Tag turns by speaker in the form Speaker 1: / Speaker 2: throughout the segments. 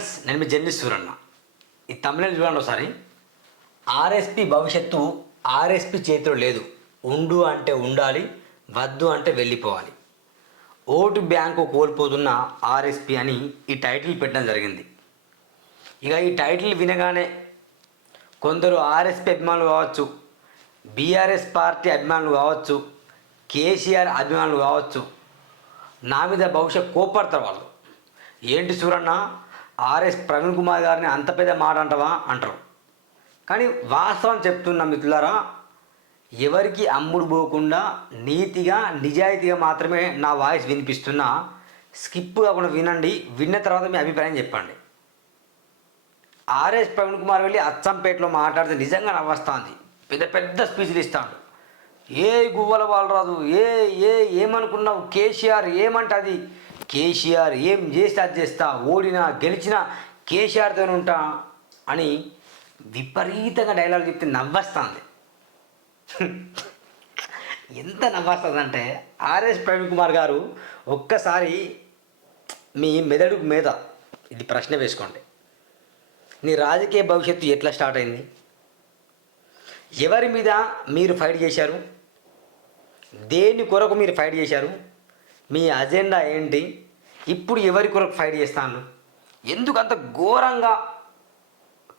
Speaker 1: Friends నేను మీ journey Suranna ఈ తమిళ చూడండి ఒకసారి. ఆర్ఎస్పి భవిష్యత్తు ఆర్ఎస్పి చేతిలో లేదు. ఉండు అంటే ఉండాలి వద్దు అంటే వెళ్ళిపోవాలి. ఓటు బ్యాంకు కోల్పోతున్న ఆర్ఎస్పి అని ఈ టైటిల్ పెట్టడం జరిగింది. ఇక ఈ టైటిల్ వినగానే కొందరు ఆర్ఎస్పి అభిమానులు కావచ్చు బీఆర్ఎస్ పార్టీ అభిమానులు కావచ్చు కేసీఆర్ అభిమానులు కావచ్చు నా మీద బహుశా కోపడతారు వాళ్ళు. ఏంటి చూడన్నా ఆర్ఎస్ ప్రవీణ్ కుమార్ గారిని అంత పెద్ద మాట అంటావా? అంటారు. కానీ వాస్తవం చెప్తున్న మిత్రులారా ఎవరికి అమ్ముడు పోకుండా నీతిగా నిజాయితీగా మాత్రమే నా వాయిస్ వినిపిస్తున్నా స్కిప్ కాకుండా వినండి విన్న తర్వాత మీ అభిప్రాయం చెప్పండి. ఆర్ఎస్ ప్రవీణ్ కుమార్ వెళ్ళి అచ్చంపేటలో మాట్లాడితే నిజంగా నవ్వస్తుంది. పెద్ద పెద్ద స్పీచ్లు ఇస్తాడు. ఏ గువ్వల వాళ్ళు రాదు ఏ ఏ ఏమనుకున్నావు? కేసీఆర్ ఏమంటది? కేసీఆర్ ఏం చేస్తే అది చేస్తా ఓడినా గెలిచినా కేసీఆర్తో ఉంటా అని విపరీతంగా డైలాగ్ చెప్తే నవ్వేస్తుంది. ఎంత నవ్వేస్తుందంటే ఆర్ఎస్ ప్రవీణ్ కుమార్ గారు ఒక్కసారి మీ మెదడు మీద ఇది ప్రశ్న వేసుకోండి. నీ రాజకీయ భవిష్యత్తు ఎట్లా స్టార్ట్ అయింది? ఎవరి మీద మీరు ఫైట్ చేశారు? దేని కొరకు మీరు ఫైట్ చేశారు? మీ అజెండా ఏంటి? ఇప్పుడు ఎవరి కొరకు ఫైట్ చేస్తాను ఎందుకు అంత ఘోరంగా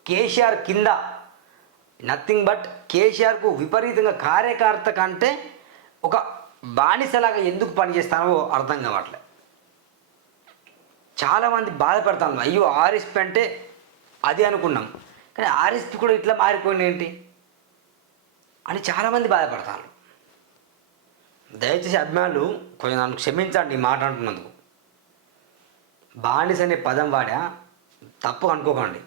Speaker 1: కేసీఆర్ కింద నథింగ్ బట్ కేసీఆర్కు విపరీతంగా కార్యకర్త కంటే ఒక బానిసలాగా ఎందుకు పనిచేస్తానో అర్థం కావట్లే. చాలామంది బాధపడతాను అయ్యో ఆర్ఎస్పి అంటే అది అనుకున్నాం. కానీ ఆర్ఎస్పి కూడా ఇట్లా మారిపోయింది ఏంటి? అని చాలామంది బాధపడతారు దయచేసి అభిమానులు కొంచెం నన్ను క్షమించండి ఈ మాట అంటున్నందుకు. బానిస అనే పదం వాడా? తప్పు అనుకోకండి.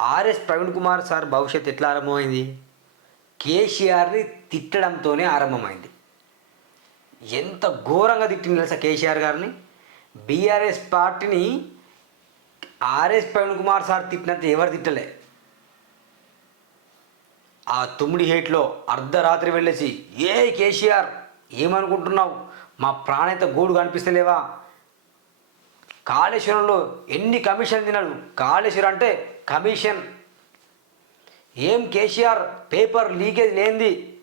Speaker 1: ఆర్ఎస్ ప్రవీణ్ కుమార్ సార్ భవిష్యత్ ఎట్లా ఆరంభమైంది? కేసీఆర్ని తిట్టడంతోనే ఆరంభమైంది. ఎంత ఘోరంగా తిట్టింది తెలుసా కేసీఆర్ గారిని? బీఆర్ఎస్ పార్టీని ఆర్ఎస్ ప్రవీణ్ కుమార్ సార్ తిట్టినంత ఎవరు తిట్టలే? ఆ తుమ్మిడి హేట్లో అర్ధరాత్రి వెళ్ళేసి ఏ కేసీఆర్ ఏమనుకుంటున్నావు? మా ప్రాణేత గూడు కనిపిస్తలేవా? కాళేశ్వరంలో ఎన్ని కమిషన్ తిన్నాడు? కాళేశ్వరం అంటే కమిషన్. ఏం కేసీఆర్ పేపర్ లీకేజ్ లేనిది.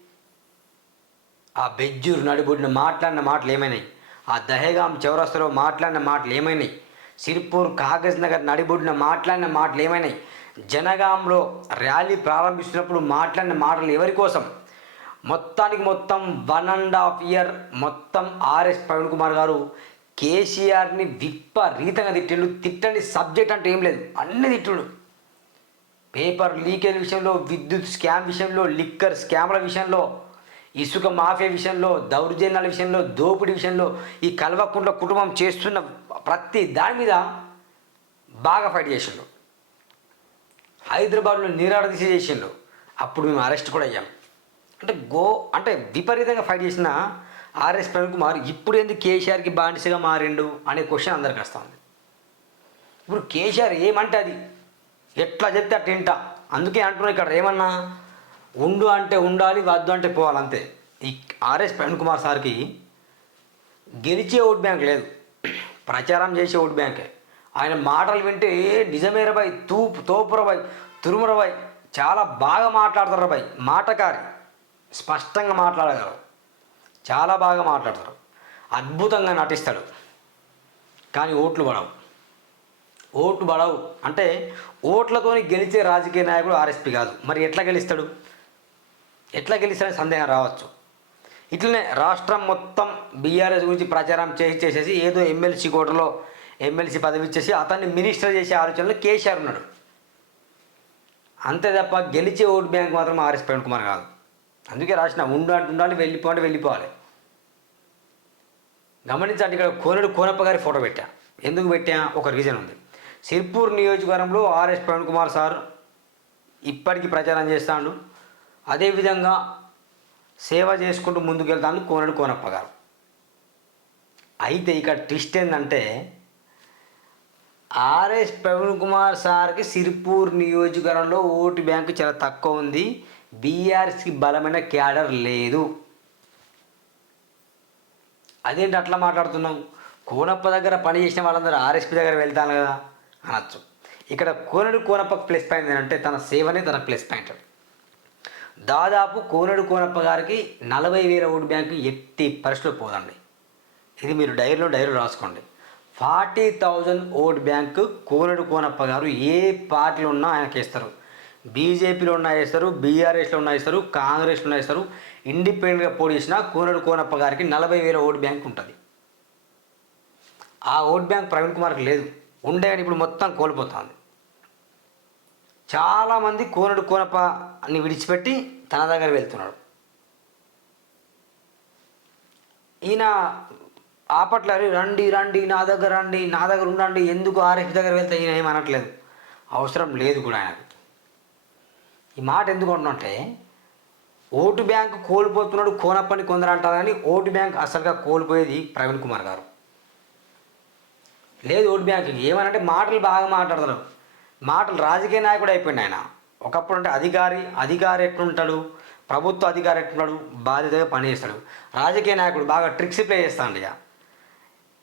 Speaker 1: ఆ బెజ్జూరు నడిబొడిన మాట్లాడిన మాటలు ఏమైనాయి? ఆ దహేగాం చౌరస్తలో మాట్లాడిన మాటలు ఏమైనాయి? సిర్పూర్ కాగజ్ నగర్ నడిబొడిన మాట్లాడిన మాటలు ఏమైనాయి? జనగాంలో ర్యాలీ ప్రారంభిస్తున్నప్పుడు మాట్లాడిన మాటలు ఎవరి కోసం? మొత్తానికి మొత్తం వన్ అండ్ హాఫ్ ఇయర్ మొత్తం ఆర్ఎస్ ప్రవీణ్ కుమార్ గారు కేసీఆర్ని విపరీతంగా తిట్టిండు. తిట్టని సబ్జెక్ట్ అంటే ఏం లేదు. అన్ని తిట్టుడు. పేపర్ లీకేజ్ విషయంలో విద్యుత్ స్కామ్ విషయంలో లిక్కర్ స్కామ్ల విషయంలో ఇసుక మాఫియా విషయంలో దౌర్జన్యాల విషయంలో దోపిడీ విషయంలో ఈ కల్వకుంట్ల కుటుంబం చేస్తున్న ప్రతి దాని మీద బాగా ఫైట్ చేసిండు. హైదరాబాద్లో నీరాడదీశ చేసిండు అప్పుడు మేము అరెస్ట్ కూడా అయ్యాం. అంటే గో అంటే విపరీతంగా ఫైట్ చేసిన ఆర్ఎస్ ప్రవీణ్ కుమార్ ఇప్పుడు ఎందుకు కేసీఆర్కి బానిసగా మారిండు అనే క్వశ్చన్ అందరికి వస్తుంది ఇప్పుడు కేసీఆర్ ఏమంటే అది? ఎట్లా చెప్తే అట్లా వింటా. అందుకే అంటున్నా ఇక్కడ ఏమన్నా? ఉండు అంటే ఉండాలి వద్దు అంటే పోవాలి అంతే. ఈ ఆర్ఎస్ ప్రవీణ్ కుమార్ సార్కి గెలిచే ఓట్ బ్యాంక్ లేదు. ప్రచారం చేసే ఓట్ బ్యాంకే. ఆయన మాటలు వింటే నిజమేరబాయ్ తూపు తోపురబాయ్ తురుమురబాయ్ చాలా బాగా మాట్లాడతారు బాయ్ మాటకారి స్పష్టంగా మాట్లాడగలరు. చాలా బాగా మాట్లాడతారు. అద్భుతంగా నటిస్తాడు. కానీ ఓట్లు పడవు. ఓట్లు పడవు. అంటే ఓట్లతోని గెలిచే రాజకీయ నాయకుడు ఆర్ఎస్పి కాదు. మరి ఎట్లా గెలుస్తాడు? ఎట్లా గెలుస్తాడని సందేహం రావచ్చు. ఇట్లనే రాష్ట్రం మొత్తం బీఆర్ఎస్ గురించి ప్రచారం చేసి చేసేసి ఏదో ఎమ్మెల్సీ కోటలో ఎమ్మెల్సీ పదవి ఇచ్చేసి అతన్ని మినిస్టర్ చేసే ఆలోచనలో కేసీఆర్ ఉన్నాడు. అంతే తప్ప గెలిచే ఓటు బ్యాంక్ మాత్రం ఆర్ఎస్ ప్రవీణ్ కుమార్ కాదు. అందుకే రాసిన ఉండు అంటే ఉండాలి వెళ్ళిపో అంటే వెళ్ళిపోవాలి. గమనించండి ఇక్కడ కోనడు కోనప్ప గారి ఫోటో పెట్టా. ఎందుకు పెట్టా? ఒక రీజన్ ఉంది. సిర్పూర్ నియోజకవర్గంలో ఆర్ఎస్ ప్రవీణ్ కుమార్ సార్ ఇప్పటికీ ప్రచారం చేస్తాడు. అదేవిధంగా సేవ చేసుకుంటూ ముందుకెళ్తాను కోనడు కోనప్ప గారు. అయితే ఇక్కడ ట్విస్ట్ ఏంటంటే ఆర్ఎస్ ప్రవీణ్ కుమార్ సార్కి సిరిపూర్ నియోజకవర్గంలో ఓటు బ్యాంకు చాలా తక్కువ ఉంది. బీఆర్ఎస్కి బలమైన క్యాడర్ లేదు. అదేంటి అట్లా మాట్లాడుతున్నాం కోనప్ప దగ్గర పని చేసిన వాళ్ళందరూ ఆర్ఎస్పి దగ్గర వెళ్తాను కదా అనొచ్చు. ఇక్కడ కోనడు కోనప్ప ప్లస్ పాయింట్ ఏంటంటే తన సేవనే తన ప్లస్ పాయింట్ దాదాపు కోనడు కోనప్ప గారికి నలభై వేల ఓటు బ్యాంకు ఎట్టి పరిస్థితులు పోదండి. ఇది మీరు డైరీలో డైరీలో రాసుకోండి. ఫార్టీ థౌజండ్ ఓట్ బ్యాంక్ కోనడు కోనప్ప గారు ఏ పార్టీలో ఉన్నా ఆయనకి ఇస్తారు బీజేపీలో ఉన్నా వేస్తారు బీఆర్ఎస్లో ఉన్నా ఇస్తారు కాంగ్రెస్లో ఉన్నా ఇస్తారు ఇండిపెండెంట్గా పోటీ కోనడు కోనప్ప గారికి నలభై వేల ఓట్ బ్యాంక్ ఉంటుంది. ఆ ఓట్ బ్యాంక్ ప్రవీణ్ కుమార్కి లేదు. ఉండే అని ఇప్పుడు మొత్తం కోల్పోతుంది. చాలామంది కోనడు కోనప్పని విడిచిపెట్టి తన దగ్గర వెళ్తున్నాడు ఈయన ఆపట్ల రండి రండి నా దగ్గర రండి నా దగ్గర ఉండండి. ఎందుకు ఆర్ఎస్ దగ్గర వెళ్తే ఈయన ఏం అనట్లేదు? అవసరం లేదు కూడా ఆయనకు. ఈ మాట ఎందుకు అంటే ఓటు బ్యాంక్ కోల్పోతున్నాడు కోనప్పని కొందరు అంటారు కానీ ఓటు బ్యాంక్ అసలుగా కోల్పోయేది ప్రవీణ్ కుమార్ గారు. లేదు ఓటు బ్యాంక్. ఏమనంటే మాటలు బాగా మాట్లాడతారు. మాటలు రాజకీయ నాయకుడు అయిపోయింది ఆయన. ఒకప్పుడు అంటే అధికారి అధికారి ఎట్లుంటాడు? ప్రభుత్వ అధికారి ఎట్లున్నాడు బాధ్యతగా పనిచేస్తాడు. రాజకీయ నాయకుడు బాగా ట్రిక్స్ ప్లే చేస్తాడు ఇక.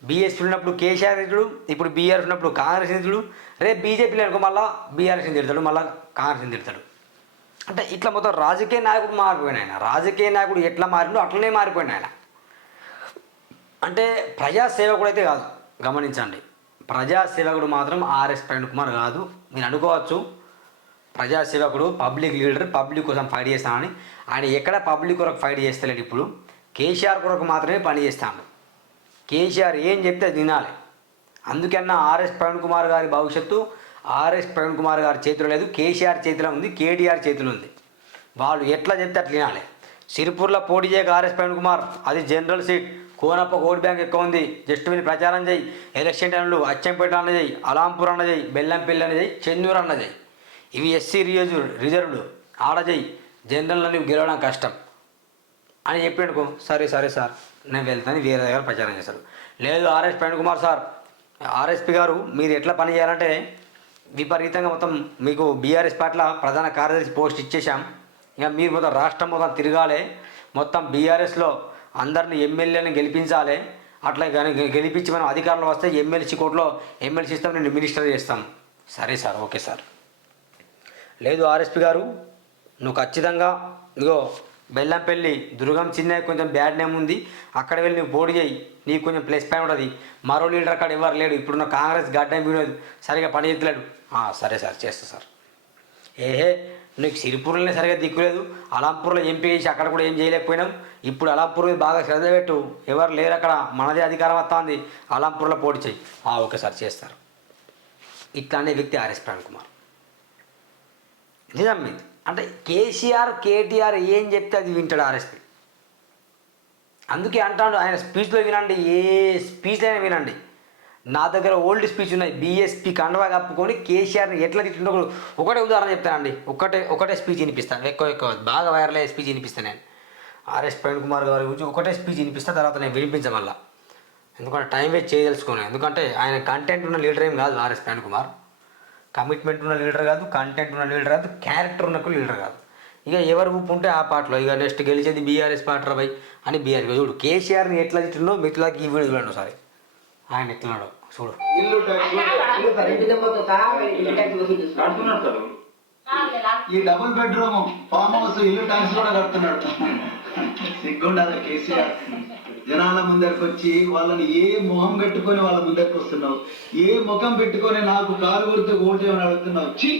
Speaker 1: బీఎస్పీ ఉన్నప్పుడు కేసీఆర్ నిధుడు ఇప్పుడు బీఆర్ఎస్ ఉన్నప్పుడు కాంగ్రెస్ నిధుడు రేపు బీజేపీ అనుకో మళ్ళీ బీఆర్ఎస్ తిడతాడు మళ్ళీ కాంగ్రెస్ తిడతాడు. అంటే ఇట్లా మొత్తం రాజకీయ నాయకుడు మారిపోయిన ఆయన. రాజకీయ నాయకుడు ఎట్లా మారిండో అట్లనే మారిపోయిన ఆయన. అంటే ప్రజాసేవకుడు అయితే కాదు గమనించండి. ప్రజాసేవకుడు మాత్రం ఆర్ఎస్ ప్రవీణ్ కుమార్ కాదు. మీరు అనుకోవచ్చు ప్రజాసేవకుడు పబ్లిక్ లీడర్ పబ్లిక్ కోసం ఫైట్ చేస్తానని. ఆయన ఎక్కడ పబ్లిక్ కొరకు ఫైట్ చేస్తలేడు ఇప్పుడు. కేసీఆర్ కొరకు మాత్రమే పని చేస్తాడు. కేసీఆర్ ఏం చెప్తే తినాలి అందుకన్నా ఆర్ఎస్ ప్రవీణ్ కుమార్ గారి భవిష్యత్తు ఆర్ఎస్ ప్రవీణ్ కుమార్ గారి చేతిలో లేదు కేసీఆర్ చేతిలో ఉంది కేటీఆర్ చేతిలో ఉంది. వాళ్ళు ఎట్లా చెప్తే అట్లా వినాలి. సిరిపూర్లో పోటీ చేయక ఆర్ఎస్ ప్రవీణ్ కుమార్ అది general seat. Konappa vote bank ఎక్కువ ఉంది జస్ట్ మీరు ప్రచారం చేయి. ఎలక్షన్ టైంలో అచ్చంపేట అన్న చేయి అలాంపూర్ అన్న చేయి బెల్లంపల్లి అన్న చేయి చెన్నూరు అన్న చేయి. ఇవి ఎస్సీ రిజర్వ్ రిజర్వ్డ్ ఆడ చేయి. జనరల్ నువ్వు గెలవడం కష్టం. అని చెప్పాడుకో సరే సరే సార్. నేను వెళ్తాను వేరే దగ్గర ప్రచారం చేశారు లేదు RS Praveen Kumar sir. RSP గారు మీరు ఎట్లా పని చేయాలంటే విపరీతంగా మొత్తం మీకు బీఆర్ఎస్ పట్ల ప్రధాన కార్యదర్శి పోస్ట్ ఇచ్చేసాం ఇక మీరు మొత్తం రాష్ట్రం మొత్తం తిరగాలి. మొత్తం బీఆర్ఎస్లో అందరిని ఎమ్మెల్యేని గెలిపించాలి. అట్లా కానీ గెలిపించి మనం అధికారంలో వస్తే ఎమ్మెల్సీ కోర్టులో ఎమ్మెల్సీ ఇస్తాం నేను మినిస్టర్ చేస్తాం. సరే సార్. Okay sir. లేదు ఆర్ఎస్పి గారు నువ్వు ఖచ్చితంగా ఇగో బెల్లంపల్లి దుర్గం చిన్న కొంచెం బ్యాడ్ నేమ్ ఉంది. అక్కడ వెళ్ళి నువ్వు పోటీ చేయి. నీకు కొంచెం ప్లస్ పై ఉంటుంది. మరో లీడర్ అక్కడ ఎవరు లేడు. ఇప్పుడున్న కాంగ్రెస్ గడ్డం వినోద్ సరిగా పని చేస్తలేడు. సరే సార్ చేస్తా సార్. ఏహే నీకు సిరిపూర్లోనే సరిగా దిక్కులేదు అలాంపూర్లో ఎంపీ చేసి అక్కడ కూడా ఏం చేయలేకపోయినాం ఇప్పుడు అలాంపూర్ మీద బాగా శ్రద్ధ పెట్టు. ఎవరు లేరు అక్కడ. మనదే అధికారం వస్తుంది. అలాంపూర్లో పోటీ చేయి. ఓకే సార్ చేస్తారు ఇట్లా అనే వ్యక్తి ఆర్ఎస్ ప్రాణ్ కుమార్. నిజం మీద అంటే కేసీఆర్ కేటీఆర్ ఏం చెప్తే అది వింటాడు ఆర్ఎస్పీ అందుకే అంటాడు ఆయన స్పీచ్లో వినండి ఏ స్పీచ్లో అయినా వినండి. నా దగ్గర ఓల్డ్ స్పీచ్ ఉన్నాయి బీఎస్పీ కండవా కప్పుకొని కేసీఆర్ని ఎట్లా తిట్టిండో ఒకటే ఉదాహరణ చెప్తానండి. ఒకటే ఒకటే స్పీచ్ వినిపిస్తాను ఎక్కువ ఎక్కువ బాగా వైరల్ అయ్యే స్పీచ్ వినిపిస్తాను నేను. ఆర్ఎస్ ప్రవీణ్ కుమార్ గారి గురించి ఒకటే స్పీచ్ వినిపిస్తా తర్వాత నేను వినిపించమల్లా ఎందుకంటే టైం వేస్ట్ చేయదలుచుకోను. ఎందుకంటే ఆయన కంటెంట్ ఉన్న లీడర్ ఏం కాదు ఆర్ఎస్ ప్రవీణ్ కుమార్. కమిట్మెంట్ ఉన్న లీడర్ కాదు కంటెంట్ ఉన్న లీడర్ కాదు క్యారెక్టర్ ఉన్న లీడర్ కాదు. ఇక ఎవరు ఊపు ఉంటే ఆ పాటలో ఇక నెక్స్ట్ గెలిచేది బీఆర్ఎస్ పాట రాబాయి అని బీఆర్ చూడు కేసీఆర్ని ఎట్లా తిట్టిండో మిత్రులకి ఈ వీడియో చూడండి ఒకసారి. ఆయన ఎట్లున్నాడు చూడు.
Speaker 2: ఈ డబుల్ బెడ్రూమ్ ఫామ్ హౌస్ ఇల్లు ట్యాక్స్ కూడా కడుతున్నాడు. సిగ్గుండాలి కేసీఆర్. జనాల ముందరికి వచ్చి వాళ్ళని ఏ మొహం కట్టుకొని వాళ్ళ ముందరికి వస్తున్నావు ఏ ముఖం పెట్టుకొని నాకు కారు గుర్తు ఓటు అని అడుగుతున్నావు? చి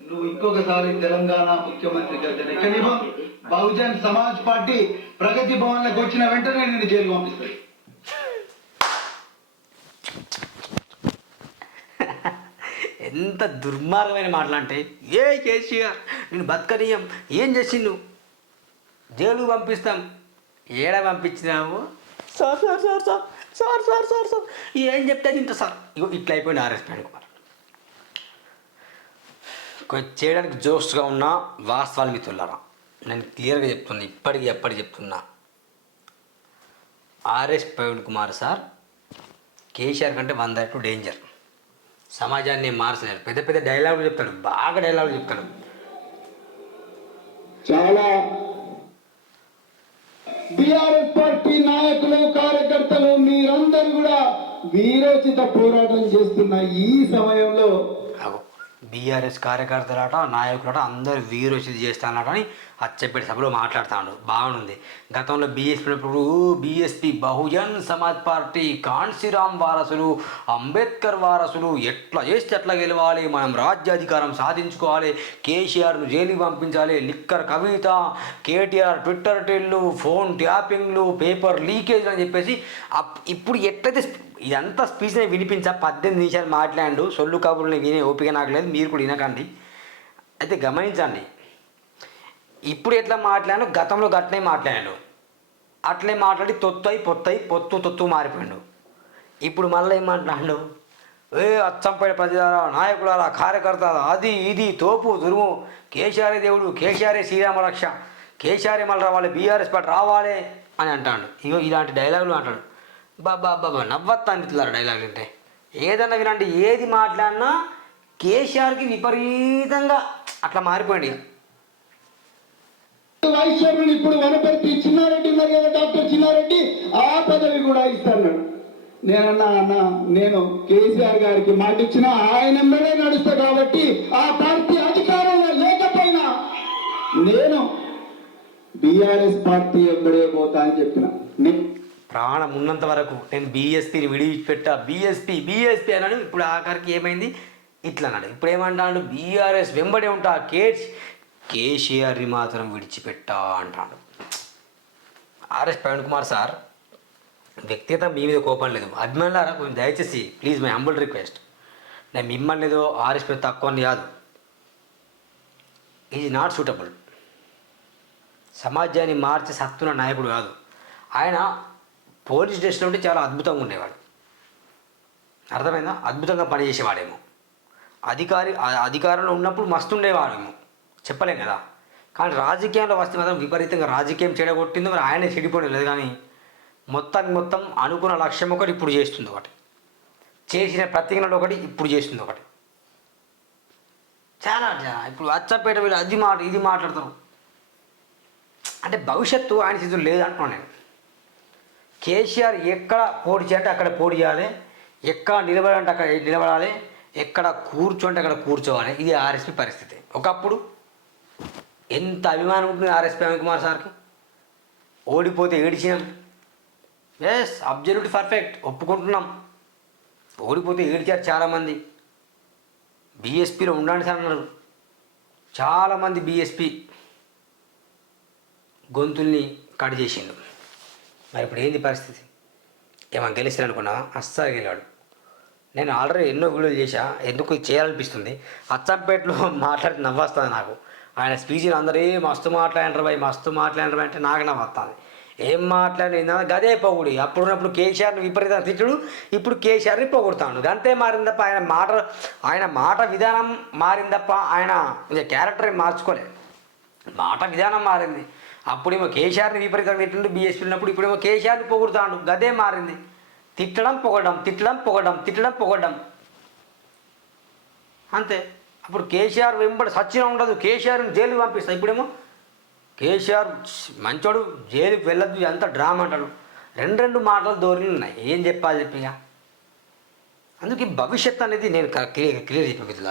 Speaker 2: నువ్వు ఇంకొకసారి తెలంగాణ ముఖ్యమంత్రి కదా బహుజన్ సమాజ్ పార్టీ ప్రగతి భవన్లకు వచ్చిన వెంటనే నేను జైలు పంపిస్తాను
Speaker 1: ఎంత దుర్మార్గమైన మాటలు అంటే ఏ కేసీఆర్ నేను బతకనీయం ఏం చేసిండు? జైలు పంపిస్తాం. ఏడ పంపించినావు sir sir sir sir sir sir sir sir. ఏం చెప్తే ఇంత సార్. ఇగో ఇట్లా అయిపోయింది ఆర్ఎస్ ప్రవీణ్ కుమార్. కొంచెం చేయడానికి జోష్గా ఉన్న వాస్తవాలు మిత్రులారా నేను క్లియర్గా చెప్తున్నా ఇప్పటికి ఎప్పటికి చెప్తున్నా. RS Praveen Kumar sir KCR కంటే వంద రెట్లు డేంజర్ సమాజాన్ని మార్చలేరు పెద్ద పెద్ద డైలాగులు చెప్తాడు బాగా డైలాగులు చెప్తాడు.
Speaker 2: చాలా బీఆర్ఎస్ పార్టీ నాయకులు కార్యకర్తలు మీరందరూ కూడా వీరోచిత పోరాటం చేస్తున్న ఈ సమయంలో
Speaker 1: బీఆర్ఎస్ కార్యకర్తలట నాయకులట అందరు వీరోచిత చేస్తానట అని అచ్చపేట సభలో మాట్లాడుతాడు. బాగుంది. గతంలో BSP BSP Bahujan Samaj party Kanshiram వారసులు అంబేద్కర్ వారసులు ఎట్లా చేస్తే ఎట్లా గెలవాలి మనం రాజ్యాధికారం సాధించుకోవాలి కేసీఆర్ను జైలుకి పంపించాలి లిక్కర్ కవిత కేటీఆర్ ట్విట్టర్ టెల్లు ఫోన్ ట్యాపింగ్లు పేపర్ లీకేజ్ అని చెప్పేసి అప్- ఇప్పుడు ఎట్లయితే ఇదంతా స్పీచ్ నేను వినిపించా పద్దెనిమిది నిమిషాలు మాట్లాడు సొల్లు కబుర్లు వినే ఓపిక నాకు లేదు మీరు కూడా వినకండి. అయితే గమనించండి ఇప్పుడు ఎట్లా మాట్లాడాను గతంలో గట్లనే మాట్లాడాడు అట్లే మాట్లాడి తొత్తయి పొత్తయి పొత్తు తొత్తు మారిపోయాడు. ఇప్పుడు మళ్ళీ ఏం మాట్లాడు? ఏ అచ్చంపేట ప్రజలారా నాయకులారా కార్యకర్త అది ఇది తోపు దురుము. కేసీఆరే దేవుడు కేసీఆరే శ్రీరామ రక్ష కేసీఆరే మళ్ళీ రావాలి బీఆర్ఎస్ పార్టీ రావాలి అని అంటాడు. ఇగో ఇలాంటి డైలాగులు అంటాడు బాబా బాబా నవ్వత్తాను డైలాగ్ డైలాగులు అంటే. ఏదన్నా వినండి ఏది మాట్లాడినా కేసీఆర్కి విపరీతంగా అట్లా మారిపోయింది.
Speaker 2: ఇప్పుడు వనపర్తి చిన్నారెడ్డి మరియు డాక్టర్ చిన్నారెడ్డి ఆ పదవి కూడా ఇస్తాను నేనన్నా అన్న నేను కేసీఆర్ గారికి మాట ఇచ్చిన ఆయన ఎమ్మెల్యే నడుస్తా కాబట్టి ఆ పార్టీ అధికారంలో లేకపోయినా నేను బీఆర్ఎస్ పార్టీ ఎమ్మడే పోతా అని చెప్పిన.
Speaker 1: ప్రాణం ఉన్నంత వరకు నేను బీఎస్పీని విడిచిపెట్టా. బీఎస్పీ బీఎస్పీ అన్నాడు. ఇప్పుడు ఆఖరికి ఏమైంది? ఇట్లా అన్నాడు. ఇప్పుడు ఏమంటాడు? బీఆర్ఎస్ వెంబడే ఉంటా. కేస్ కేసీఆర్ని మాత్రం విడిచిపెట్టా అంటాడు. ఆర్ఎస్ ప్రవీణ్ కుమార్ సార్ వ్యక్తిగత మీ మీద కోపం లేదు. అభిమానులారా కొంచెం దయచేసి ప్లీజ్ మై హంబుల్ రిక్వెస్ట్. నేను మిమ్మల్ని ఏదో ఆర్ఎస్ మీద తక్కువ అని కాదు. Is not suitable. సమాజాన్ని మార్చి సత్తున్న నాయకుడు కాదు. ఆయన పోలీస్ స్టేషన్ ఉంటే చాలా అద్భుతంగా ఉండేవాడు. అర్థమైందా? అద్భుతంగా పనిచేసేవాడేమో. అధికారి అధికారంలో ఉన్నప్పుడు మస్తు ఉండేవాడేమో. చెప్పలేం కదా? కానీ రాజకీయంలో వస్తే మాత్రం విపరీతంగా రాజకీయం చెడగొట్టింది మరి ఆయనే చెడిపోవడం లేదు కానీ మొత్తానికి మొత్తం అనుకున్న లక్ష్యం ఒకటి ఇప్పుడు చేస్తుంది ఒకటి. చేసిన ప్రతిజ్ఞలు ఒకటి ఇప్పుడు చేస్తుంది ఒకటి. చాలా చాలా ఇప్పుడు అచ్చపేట వీళ్ళు అది మాట ఇది మాట్లాడతారు. అంటే భవిష్యత్తు ఆయన స్థితిలో లేదు అంటున్నాను నేను. కేసీఆర్ ఎక్కడ పోటీ చేయాలంటే అక్కడ పోటీ చేయాలి. ఎక్కడ నిలబడాలంటే అక్కడ నిలబడాలి. ఎక్కడ కూర్చోంటే అక్కడ కూర్చోవాలి. ఇది ఆర్ఎస్పీ పరిస్థితి. ఒకప్పుడు ఎంత అభిమానం ఉంటుంది ఆర్ఎస్పీ అమిత్ కుమార్ సార్కి? ఓడిపోతే ఏడిచినాం. ఎస్ అబ్జల్యూట్ పర్ఫెక్ట్ ఒప్పుకుంటున్నాం. ఓడిపోతే ఏడిచారు చాలామంది. బీఎస్పీలో ఉండండి సార్ అన్నారు. చాలామంది బీఎస్పీ గొంతుల్ని కట్ చేసిండు. మరి ఇప్పుడు ఏంది పరిస్థితి? ఏమైనా గెలిచారు అనుకున్నా అస్సలు గెలవాడు. నేను ఆల్రెడీ ఎన్నో వీడియోలు చేశా. ఎందుకు ఇది చేయాలనిపిస్తుంది? అచ్చంపేటలో మాట్లాడి నవ్వస్తుంది నాకు. ఆయన స్పీచ్లు అందరూ ఏ మస్తు మాట్లాడినారు భయ్ మస్తు మాట్లాడినారు అంటే నాకు నవ్వుతుంది ఏం మాట్లాడినా గదే పొగుడి. అప్పుడున్నప్పుడు కేసీఆర్ని విపరీతంగా తిట్టుడు. ఇప్పుడు కేసీఆర్ని పొగుడుతాడు. అంతే మారింది తప్ప ఆయన మాట ఆయన మాట విధానం మారింది తప్ప ఆయన కొంచెం క్యారెక్టర్ ఏం మార్చుకోలేదు. మాట విధానం మారింది. అప్పుడేమో కేసీఆర్ని విపరీతంగా తిట్టిండు బీఎస్పీ ఉన్నప్పుడు ఇప్పుడేమో కేసీఆర్ని పొగుడుతాడు. గదే మారింది. తిట్టడం పొగడం తిట్టడం పొగడం తిట్టడం పొగడం. అంతే. అప్పుడు కేసీఆర్ వెంబడి సచ్చిన ఉండదు. కేసీఆర్ని జైలు పంపిస్తాయి ఇప్పుడేమో కేసీఆర్ మంచోడు జైలుకి వెళ్ళొద్దు. ఎంత డ్రామా అంటాడు. రెండు రెండు మాటలు ధోరణి ఉన్నాయి. ఏం చెప్పాలి చెప్పిగా అందుకే భవిష్యత్తు అనేది నేను క్లియర్ క్లియర్ చెప్పి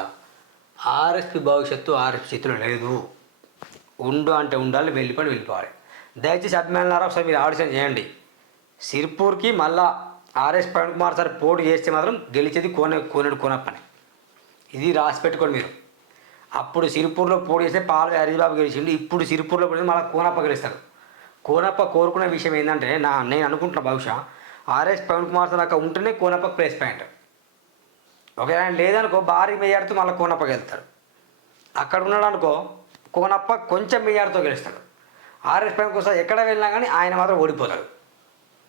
Speaker 1: ఆర్ఎస్పి భవిష్యత్తు ఆర్ఎస్పి చేతిలో లేదు. ఉండు అంటే ఉండాలి వెళ్ళిపోయి వెళ్ళిపోవాలి. దయచేసి అభిమానులారా ఒకసారి మీరు ఆలోచన చేయండి. సిర్పూర్కి మళ్ళా ఆర్ఎస్ ప్రవీణ్ కుమార్ సార్ పోటీ చేస్తే మాత్రం గెలిచేది కోనే కోనేడు కోనప్పని. ఇది రాసి పెట్టుకోండి మీరు. అప్పుడు సిరిపూర్లో పోటీ చేస్తే పాల హరిబాబు గెలిచిండు. ఇప్పుడు సిరిపూర్లో పోటీ మళ్ళీ కోనప్ప గెలుస్తారు. కోనప్ప కోరుకునే విషయం ఏంటంటే నా నేను అనుకుంటున్నా బహుశా ఆర్ఎస్ ప్రవీణ్ కుమార్ సార్ అక్కడ ఉంటేనే కోనప్ప ప్లేస్ పాయింట్. ఒకవేళ ఆయన లేదనుకో భారీ మెయ్యాడుతూ మళ్ళీ కోనప్పకి వెళ్తాడు అక్కడ ఉన్నాడు అనుకో కోనప్ప కొంచెం మీఆర్తో గెలుస్తాడు. ఆర్ఎస్ పైన కోసం ఎక్కడ వెళ్ళినా కానీ ఆయన మాత్రం ఓడిపోతాడు.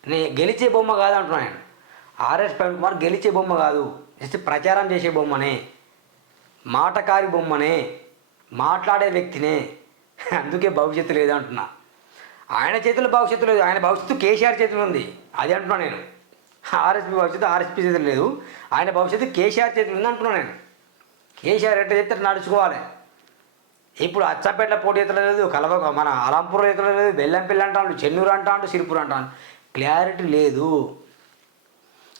Speaker 1: నే గెలిచే బొమ్మ కాదు అంటున్నాను నేను. ఆర్ఎస్ ప్రవీణ్ కుమార్ గెలిచే బొమ్మ కాదు. జస్ట్ ప్రచారం చేసే బొమ్మనే. మాటకారి బొమ్మనే. మాట్లాడే వ్యక్తినే. అందుకే భవిష్యత్తు లేదు అంటున్నా ఆయన చేతిలో భవిష్యత్తు లేదు. ఆయన భవిష్యత్తు కేసీఆర్ చేతిలో ఉంది. అది అంటున్నా నేను. ఆర్ఎస్పీ భవిష్యత్తు ఆర్ఎస్పీ చేతిలో లేదు. ఆయన భవిష్యత్తు కేసీఆర్ చేతిలో ఉంది అంటున్నాను నేను. కేసీఆర్ ఎట్ట చెప్తే నడుచుకోవాలి. ఇప్పుడు అచ్చపేట పోటీ ఎత్తడం లేదు కలవ మన అలంపూర్ ఎత్తడం లేదు బెల్లంపల్లి అంటాడు చెన్నూరు అంటాడు సిరిపూర్ అంటాడు. క్లారిటీ లేదు.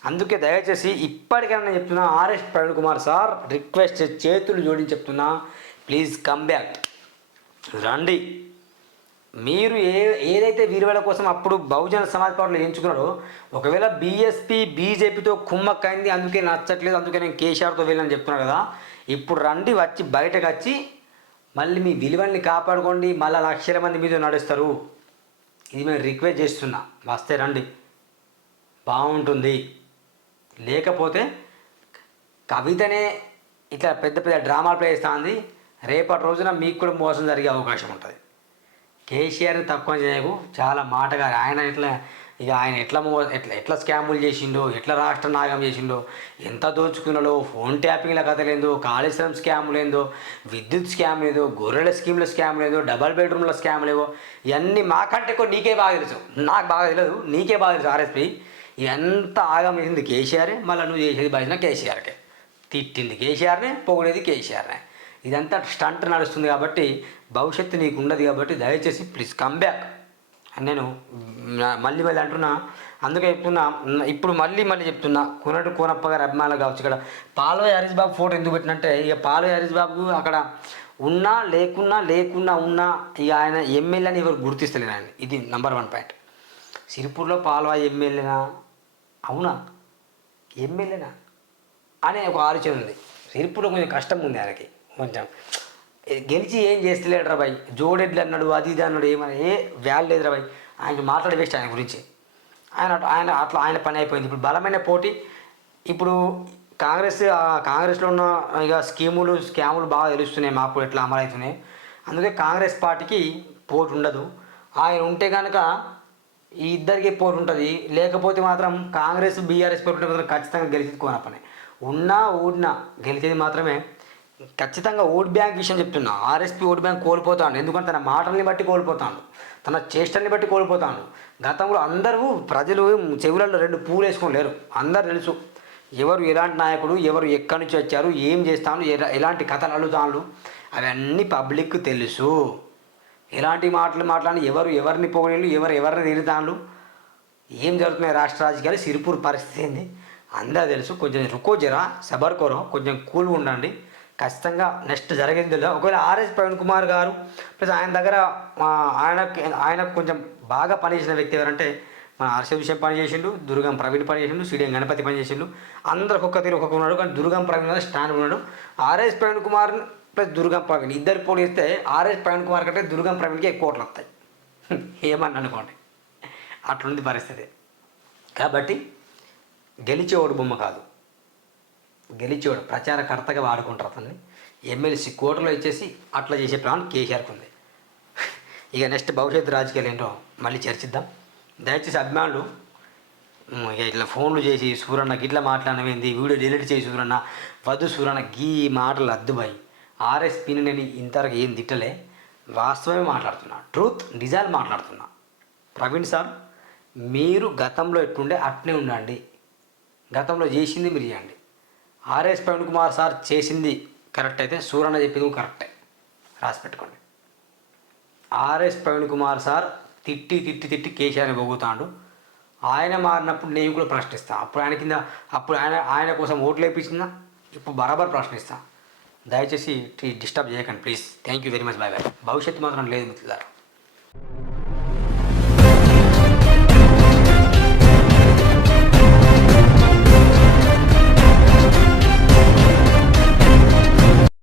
Speaker 1: అందుకే దయచేసి ఇప్పటికైనా నేను చెప్తున్నా RS Praveen Kumar sir request చేతులు జోడించి చెప్తున్నా ప్లీజ్ కమ్ బ్యాక్. రండి. మీరు ఏ ఏదైతే వీరువేళ కోసం అప్పుడు బహుజన సమాజ్ పార్టీలో ఎంచుకున్నారో ఒకవేళ బీఎస్పీ బీజేపీతో కుమ్మక్కైంది అందుకే నచ్చట్లేదు అందుకే నేను కేసీఆర్తో వెళ్ళని చెప్తున్నా కదా ఇప్పుడు రండి వచ్చి బయటకు వచ్చి మళ్ళీ మీ విలువల్ని కాపాడుకోండి మళ్ళీ లక్షల మంది మీద నడుస్తారు. ఇది మేము రిక్వెస్ట్ చేస్తున్నా. వస్తే రండి. బాగుంటుంది. లేకపోతే కవితనే ఇట్లా పెద్ద పెద్ద డ్రామాలు ప్లే చేస్తుంది రేపటి రోజున మీకు కూడా మోసం జరిగే అవకాశం ఉంటుంది. కేసీఆర్ తక్కువ చేయకు. చాలా మాటగా ఆయన ఇట్లా ఇక ఆయన ఎట్లా ఎట్లా ఎట్లా స్కాములు చేసిండో ఎట్లా రాష్ట్ర నాగం చేసిండో ఎంత దోచుకున్నాడో ఫోన్ ట్యాపింగ్ల కథ లేదో కాళేశ్వరం స్కామ్ లేదో విద్యుత్ స్కామ్ లేదో గొర్రెల స్కీమ్ల స్కామ్ లేదో డబల్ బెడ్రూమ్ల స్కామ్ లేవో ఇవన్నీ మాకంటే ఎక్కువ నీకే బాగా తెలుసు. నాకు బాగా తెలియదు నీకే బాగా తెలుసు ఆర్ఎస్పి ఎంత ఆగం చేసింది కేసీఆర్ మళ్ళీ నువ్వు చేసేది భజన కేసీఆర్కే. తిట్టింది కేసీఆర్నే పొగిడేది కేసీఆర్నే. ఇదంతా స్టంట్ నడుస్తుంది కాబట్టి భవిష్యత్తు నీకు ఉండదు కాబట్టి దయచేసి ప్లీజ్ కమ్ బ్యాక్ నేను మళ్ళీ మళ్ళీ అంటున్నా అందుకే చెప్తున్నా ఇప్పుడు మళ్ళీ మళ్ళీ చెప్తున్నా కొనటు కోనప్ప గారి అభిమానులు కావచ్చు ఇక్కడ. పాల్వై హరీష్ బాబు ఫోటో ఎందుకు పెట్టినంటే ఇక పాల్వై హరీష్ బాబు అక్కడ ఉన్నా లేకున్నా లేకున్నా ఉన్నా ఇక ఆయన ఎమ్మెల్యేని ఎవరు గుర్తిస్తలేరు ఆయన. ఇది నంబర్ వన్ పాయింట్ సిరిపూర్లో పాల్వాయి ఎమ్మెల్యేనా? అవునా? ఎమ్మెల్యేనా? అనే ఒక ఆలోచన ఉంది. సిరిపూర్లో కొంచెం కష్టం ఉంది ఆయనకి. కొంచెం గెలిచి ఏం చేస్తలేడు బాయ్. జోడెడ్లు అన్నాడు అది ఇది అన్నాడు ఏమని? ఏ వాల్యూ లేదు బాయ్. ఆయన మాట్లాడే వేస్ట్ ఆయన గురించి. ఆయన ఆయన అట్లా ఆయన పని అయిపోయింది. ఇప్పుడు బలమైన పోటీ. ఇప్పుడు కాంగ్రెస్ కాంగ్రెస్లో ఉన్న ఇక స్కీములు స్కాములు బాగా తెలుస్తున్నాయి మాకు ఎట్లా అమలు అవుతున్నాయి అందుకే కాంగ్రెస్ పార్టీకి పోటీ ఉండదు. ఆయన ఉంటే కనుక ఈ ఇద్దరికి పోటీ ఉంటుంది. లేకపోతే మాత్రం కాంగ్రెస్ బీఆర్ఎస్ పోటీ మాత్రం ఖచ్చితంగా గెలిచేది కోన పని ఉన్నా ఊడినా గెలిచేది మాత్రమే ఖచ్చితంగా ఓట్ బ్యాంక్ విషయం చెప్తున్నా. ఆర్ఎస్పీ ఓట్ బ్యాంక్ కోల్పోతాడు. ఎందుకంటే తన మాటల్ని బట్టి కోల్పోతాడు. తన చేష్టల్ని బట్టి కోల్పోతాడు. గతంలో అందరూ ప్రజలు చెవులలో రెండు పూలు వేసుకోలేరు లేరు. అందరు తెలుసు. ఎవరు ఎలాంటి నాయకుడు ఎవరు ఎక్కడి నుంచి వచ్చారు ఏం చేస్తాను ఎలా- ఎలాంటి కథలు అల్లుతాను అవన్నీ పబ్లిక్ తెలుసు. ఎలాంటి మాటలు మాట్లాడి ఎవరు ఎవరిని పొగిడేళ్ళు ఎవరు ఎవరిని తిరుగుతాను ఏం జరుగుతున్నాయి రాష్ట్ర రాజకీయాలు? సిరిపూర్ పరిస్థితి ఏంది? అందరూ తెలుసు. కొంచెం రుకో జరా సబర్కోరో కొంచెం కూల్గా ఉండండి. ఖచ్చితంగా నెక్స్ట్ జరిగేది ఒకవేళ ఆర్ఎస్ ప్రవీణ్ కుమార్ గారు ప్లస్ ఆయన దగ్గర ఆయన ఆయన ఆయనకు కొంచెం బాగా పనిచేసిన వ్యక్తి ఎవరంటే మన హర్ష విషయం పని చేసిండు దుర్గం ప్రవీణ్ పని చేసిండు సిడిఎం గణపతి పని చేసిండు అందరు ఒక్కొక్క తీరు ఒక్కొక్క ఉన్నాడు కానీ దుర్గం ప్రవీణ్ మీద స్టాండ్ ఉన్నాడు. ఆర్ఎస్ ప్రవీణ్ కుమార్ ప్లస్ దుర్గం ప్రవీణ్ ఇద్దరు పోలిస్తే ఆర్ఎస్ ప్రవీణ్ కుమార్ కంటే దుర్గం ప్రవీణ్కి ఎక్కువ ఓట్లు వస్తాయి. ఏమని అనుకోండి. అట్లుంది పరిస్థితి. కాబట్టి గెలిచేవాడు బొమ్మ కాదు. గెలిచేవాడు ప్రచారకర్తగా వాడుకుంటారు అతన్ని. ఎమ్మెల్సీ కోటలో ఇచ్చేసి అట్లా చేసే ప్లాన్ కేసీఆర్కి ఉంది ఇక నెక్స్ట్ భవిష్యత్తు రాజకీయాలు ఏంటో మళ్ళీ చర్చిద్దాం. దయచేసి అభిమానులు ఇక ఇట్లా ఫోన్లు చేసి సూరన్న గిట్లా మాట్లాడమేంది వీడియో డిలీట్ చేసి సూరన్న. వద్దు సూరన్న గీ మాటలు అద్దుబాయి ఆర్ఎస్పీని నేను ఇంతవరకు ఏం తిట్టలే. వాస్తవమే మాట్లాడుతున్నా. ట్రూత్ నిజాలు మాట్లాడుతున్నా. ప్రవీణ్ సార్ మీరు గతంలో ఎట్టుండే అట్నే ఉండండి. గతంలో చేసింది మీరు చేయండి. ఆర్ఎస్ ప్రవీణ్ కుమార్ సార్ చేసింది కరెక్ట్ అయితే సూరన్న చెప్పింది కరెక్టే రాసి పెట్టుకోండి. ఆర్ఎస్ ప్రవీణ్ కుమార్ సార్ తిట్టి తిట్టి తిట్టి కేసీఆర్ని పొగుతాడు ఆయన మారినప్పుడు నేను కూడా ప్రశ్నిస్తాను అప్పుడు ఆయన కింద అప్పుడు ఆయన ఆయన కోసం ఓట్లు వేయించిందా ఇప్పుడు బరాబర్ ప్రశ్నిస్తాను దయచేసి డిస్టర్బ్ చేయకండి please. Thank you very much bye bye భవిష్యత్తు మాత్రం లేదు మిత్రులారా.